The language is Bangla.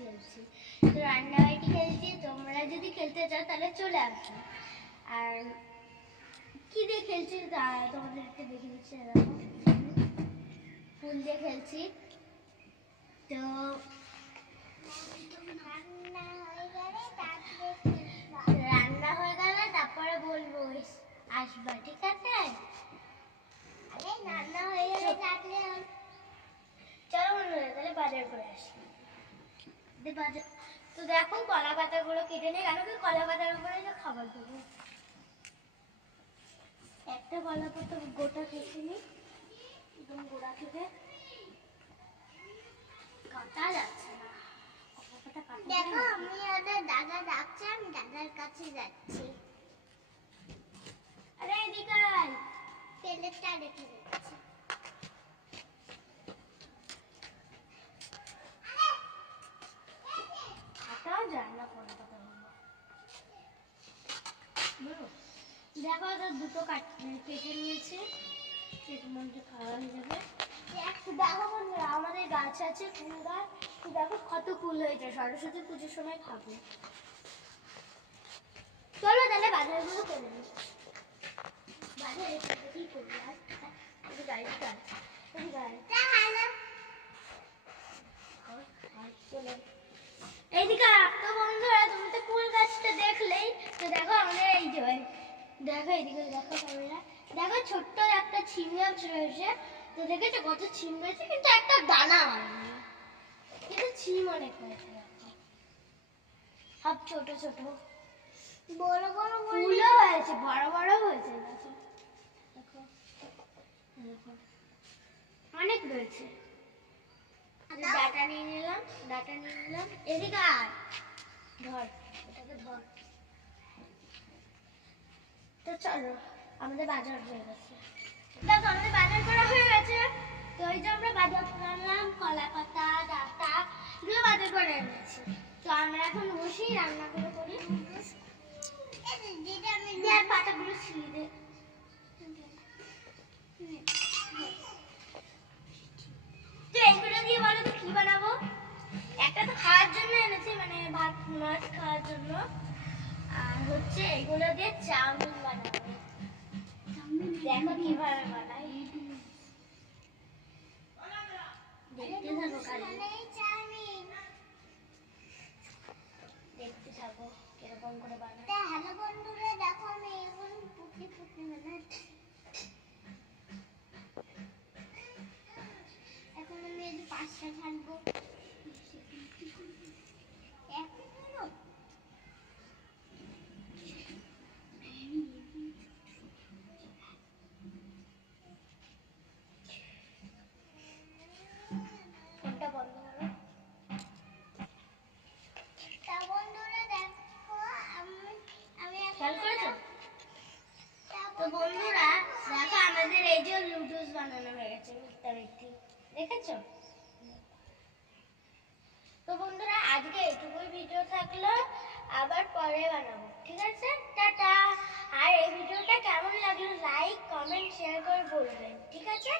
খেলছি। তো রান্নাবাটি খেলছি, তোমরা যদি খেলতে চাও তাহলে চলে আসো। আর কি দিয়ে খেলছি তোমাদেরকে দেখে দিচ্ছি। ফুল দিয়ে খেলছি। তো রান্না হয়ে গেলে তারপরে বলবো আসবা, ঠিক আছে? রান্না হয়ে গেলে ডাকলে চলো বন্ধুরা তাহলে বাজার করে আসি। তো দেখো কলা পাতাগুলো কেটে নিই, কেন কি কলা পাতার উপরে যে খাবার দেবো। একটা কলা পাতা গোটা কেটে নিই, একদম গোড়া থেকে। কাটা যাচ্ছে না, দেখো আমি ওদের দাদা ডাকছে, আমি দাদার কাছে যাচ্ছি। আরে এদিকে আয়, প্লেটটা রেখে দিচ্ছি। কাটাও যায় না কলা পাতাগুলো। দেখো ওদের দুটো কেটে নিয়েছে, কেটে মধ্যে খাওয়া হয়ে যাবে। দেখো বন্ধুরা আমাদের গাছ আছে ফুল গাছ, দেখো কত ফুল হয়েছে, সরস্বতী পুজোর সময় খাবো। চলো তাহলে বাজারগুলো করে নিই। বাজারে কি করবো গাড়িটা এইদিকে। তো বন্ধুরা তুমি তো ফুল গাছটা দেখলেই, তো দেখো আমাদের এই যে দেখো এইদিকে দেখো ক্যামেরা, দেখো ছোট্ট একটা ছিম গাছ রয়েছে। তো দেখেছো কত ছিম রয়েছে, কিন্তু একটা দানা হয়নি, কিন্তু ছিম অনেক হয়েছে। দেখো সব ছোট ছোট, বড় বড় ফুলও হয়েছে, বড় বড় হয়েছে। দেখো দেখো দেখো অনেক রয়েছে। ডাটা নিয়ে নিলাম, ডাটা নিয়ে নিলাম। এদিকে আয়, ধর এটাকে ধর। তো চলো আমাদের বাজার হয়ে গেছে। দেখো আমাদের বাজার করা হয়ে গেছে। তো এই যে আমরা বাজার করে আনলাম, কলা পাতা, ডাটা এগুলো বাজার করে এনেছি। তো আমরা এখন বসি রান্নাগুলো করি। পাতাগুলো ছিঁড়ে দে। তো এইগুলো দিয়ে বলো তো কি বানাবো। একটা তো খাওয়ার জন্য এনেছি, মানে ভাত মাছ খাওয়ার জন্য, আর হচ্ছে এগুলো দিয়ে চাউমিন বানাবো। দেখো কিভাবে বানাই, দেখতে থাকো খালি, দেখতে থাকো কিরকম করে বানাই। হ্যালো বন্ধুরা দেখো আমি এখন পুটলি পুটলি বানাচ্ছি। এখন আমি এই যে পাঁচটা ছাড়বো। ফোনটা বন্ধ করো। বন্ধুরা দেখো আমি খেয়াল করেছো? তো বন্ধুরা দেখো আমাদের এই যে লুডুস বানানো হয়ে গেছে, মিথ্যা মিথ্যি, দেখেছো? তো বন্ধুরা আজকে এইটুকুই ভিডিও থাকলো, আবার পরে বানাবো, ঠিক আছে? টাটা। আর এই ভিডিওটা কেমন লাগলো লাইক কমেন্ট শেয়ার করে বলবেন, ঠিক আছে?